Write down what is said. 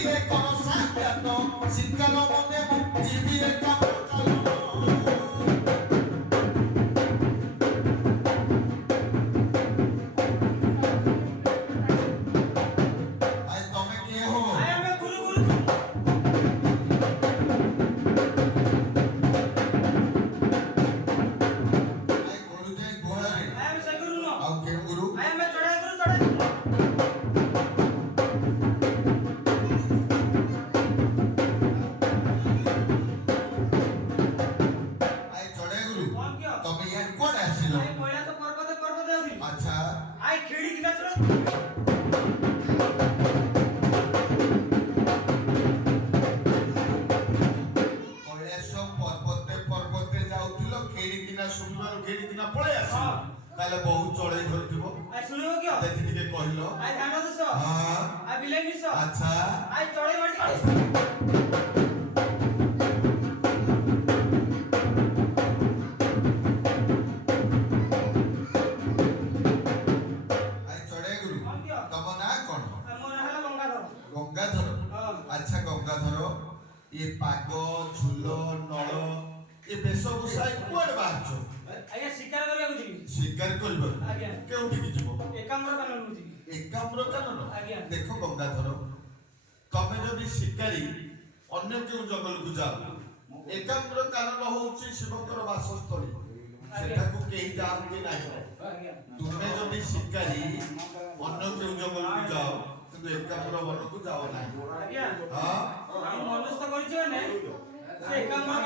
ଧୀରେ କର ସାଜ୍ଞାତ ଶିକାର ମନେ ଜୀବିରେ କାମ ଚାଲନ बहुत चढ़े कहल अच्छा अच्छा गंगाधर ये पाग झुल नल ये वेशभूषा कुआडे बाहर आज्ञा शिकार करबा बुझी शिकार करबा आज्ञा केउठी की जीवो एकाम्र कानन बुझी एकाम्र कानन आज्ञा देखो गंगाधर तमे जदि शिकारी अन्य केउ जंगल को जाओ एकाम्र कानन होउची शिवकर वासस्थली सेटा को केही जानते नाही आज्ञा तुमे जदि शिकारी अन्य केउ जंगल को जाओ কিন্তু একাম্র বনকু যাও নাই আজ্ঞা हां মনস্থ করিছো নে সে একাম্র